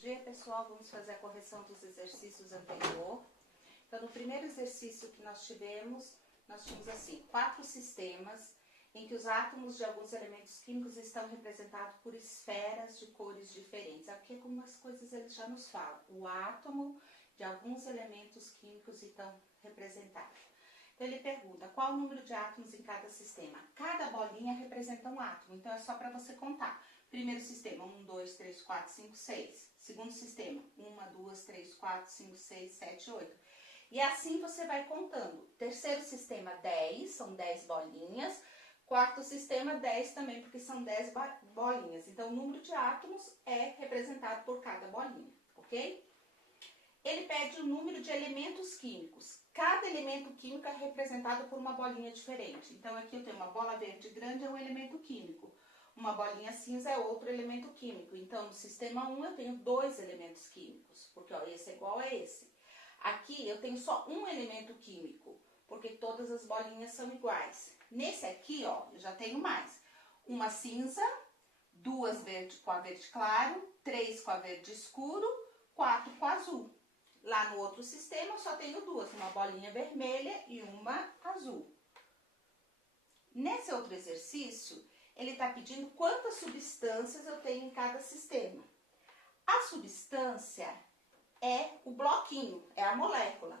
dia, pessoal. Vamos fazer a correção dos exercícios anteriores. Então, no primeiro exercício que nós tínhamos assim, 4 sistemas em que os átomos de alguns elementos químicos estão representados por esferas de cores diferentes. Aqui, algumas coisas eles já nos falam. O átomo de alguns elementos químicos estão representados. Então, ele pergunta qual o número de átomos em cada sistema. Cada bolinha representa um átomo, então é só para você contar. Primeiro sistema, 1, 2, 3, 4, 5, 6. Segundo sistema, 1, 2, 3, 4, 5, 6, 7, 8. E assim você vai contando. Terceiro sistema, 10, são 10 bolinhas. Quarto sistema, 10 também, porque são 10 bolinhas. Então, o número de átomos é representado por cada bolinha, ok? Ele pede o número de elementos químicos. Cada elemento químico é representado por uma bolinha diferente. Então, aqui eu tenho uma bola verde grande, é um elemento químico. Uma bolinha cinza é outro elemento químico. Então, no sistema 1 eu tenho 2 elementos químicos, porque ó, esse é igual a esse. Aqui eu tenho só um elemento químico, porque todas as bolinhas são iguais. Nesse aqui, ó, eu já tenho mais. Uma cinza, 2 verde com a verde claro, 3 com a verde escuro, 4 com azul. Lá no outro sistema eu só tenho 2, uma bolinha vermelha e uma azul. Nesse outro exercício, ele está pedindo quantas substâncias eu tenho em cada sistema. A substância é o bloquinho, é a molécula.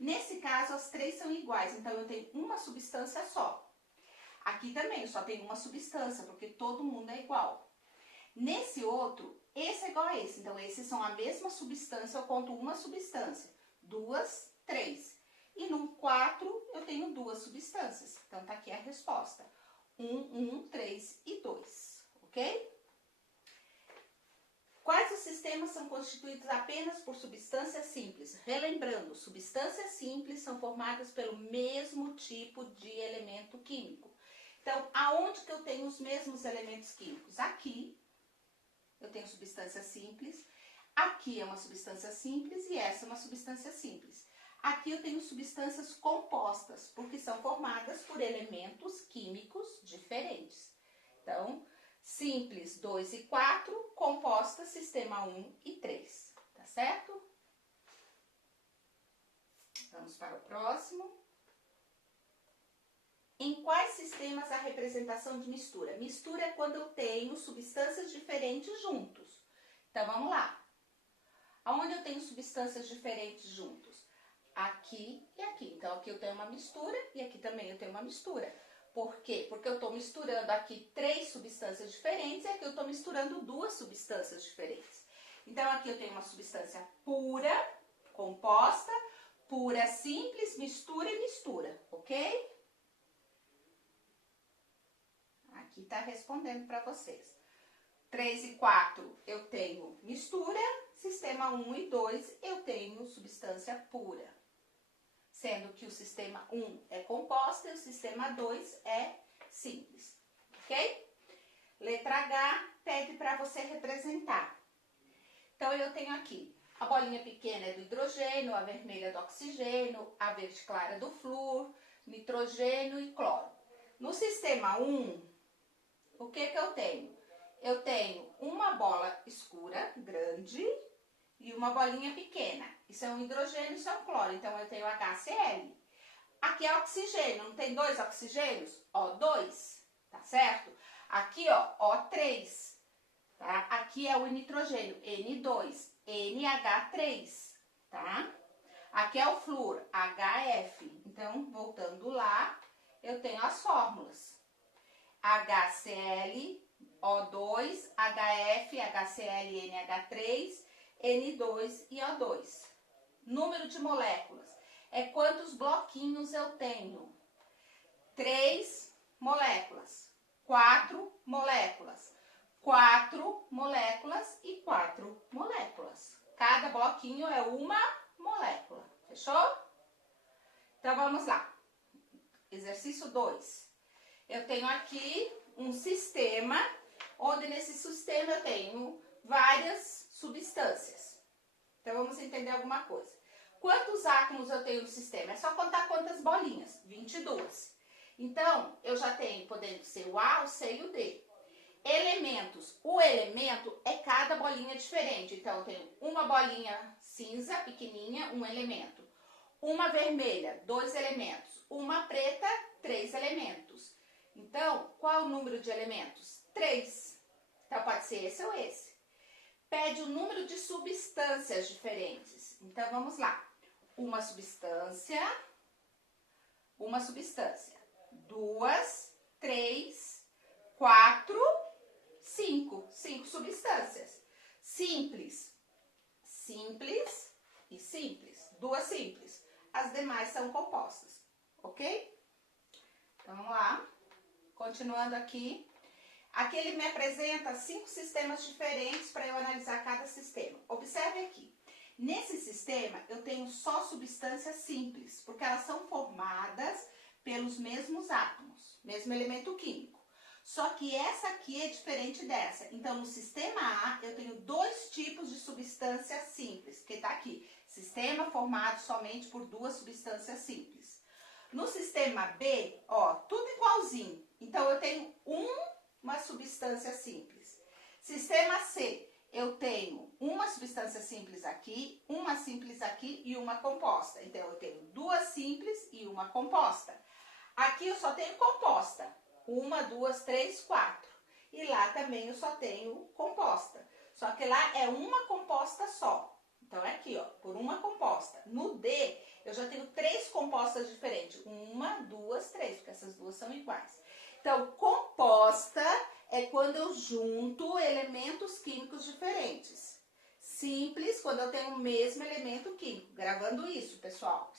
Nesse caso, as 3 são iguais, então eu tenho uma substância só. Aqui também eu só tenho uma substância, porque todo mundo é igual. Nesse outro, esse é igual a esse, então esses são a mesma substância, eu conto uma substância. 2, 3. E no 4 eu tenho 2 substâncias, então tá aqui a resposta. 1, 3 e 2, ok? Quais os sistemas são constituídos apenas por substâncias simples? Relembrando, substâncias simples são formadas pelo mesmo tipo de elemento químico. Então, aonde que eu tenho os mesmos elementos químicos? Aqui, eu tenho substância simples. Aqui é uma substância simples e essa é uma substância simples. Aqui eu tenho substâncias compostas, porque são formadas por elementos químicos diferentes. Então, simples 2 e 4, compostas sistema 1 e 3, tá certo? Vamos para o próximo. Em quais sistemas há representação de mistura? Mistura é quando eu tenho substâncias diferentes juntos. Então, vamos lá. Aonde eu tenho substâncias diferentes juntos? Aqui e aqui. Então, aqui eu tenho uma mistura e aqui também eu tenho uma mistura. Por quê? Porque eu estou misturando aqui 3 substâncias diferentes e aqui eu estou misturando 2 substâncias diferentes. Então, aqui eu tenho uma substância pura, composta, pura simples, mistura e mistura, ok? Aqui está respondendo para vocês. 3 e 4 eu tenho mistura, sistema 1 e 2 eu tenho substância pura. Sendo que o sistema 1 é composta e o sistema 2 é simples, ok? Letra H pede para você representar. Então, eu tenho aqui, a bolinha pequena é do hidrogênio, a vermelha do oxigênio, a verde clara do flúor, nitrogênio e cloro. No sistema 1, o que que eu tenho? Eu tenho uma bola escura, grande, e uma bolinha pequena. Isso é um hidrogênio, isso é um cloro. Então, eu tenho HCl. Aqui é oxigênio. Não tem 2 oxigênios? O2, tá certo? Aqui, ó, O3. Tá? Aqui é o nitrogênio, N2, NH3, tá? Aqui é o flúor, HF. Então, voltando lá, eu tenho as fórmulas. HCl, O2, HF, HCl, NH3, N2 e O2. Número de moléculas. É quantos bloquinhos eu tenho? 3 moléculas. 4 moléculas. 4 moléculas e 4 moléculas. Cada bloquinho é uma molécula. Fechou? Então, vamos lá. Exercício 2. Eu tenho aqui um sistema, onde nesse sistema eu tenho várias substâncias. Então, vamos entender alguma coisa. Quantos átomos eu tenho no sistema? É só contar quantas bolinhas. 22. Então, eu já tenho, podendo ser o A, o C e o D. Elementos. O elemento é cada bolinha diferente. Então, eu tenho uma bolinha cinza, pequenininha, um elemento. Uma vermelha, 2 elementos. Uma preta, 3 elementos. Então, qual é o número de elementos? 3. Então, pode ser esse ou esse. Pede o número de substâncias diferentes. Então, vamos lá. Uma substância, 2, 3, 4, 5. 5 substâncias. Simples e simples. 2 simples. As demais são compostas, ok? Então, vamos lá. Continuando aqui. Aqui ele me apresenta 5 sistemas diferentes para eu analisar cada sistema. Observe aqui. Nesse sistema, eu tenho só substâncias simples, porque elas são formadas pelos mesmos átomos, mesmo elemento químico. Só que essa aqui é diferente dessa. Então, no sistema A, eu tenho 2 tipos de substâncias simples, que está aqui. Sistema formado somente por 2 substâncias simples. No sistema B, ó, tudo igualzinho. Então, eu tenho uma substância simples. Sistema C, eu tenho uma substância simples aqui, uma simples aqui e uma composta. Então, eu tenho 2 simples e uma composta. Aqui eu só tenho composta. 1, 2, 3, 4. E lá também eu só tenho composta. Só que lá é uma composta só. Então, é aqui, ó, por uma composta. No D, eu já tenho 3 compostas diferentes. 1, 2, 3, porque essas duas são iguais. Então, composta é quando eu junto elementos químicos diferentes. Simples, quando eu tenho o mesmo elemento químico. Gravando isso, pessoal.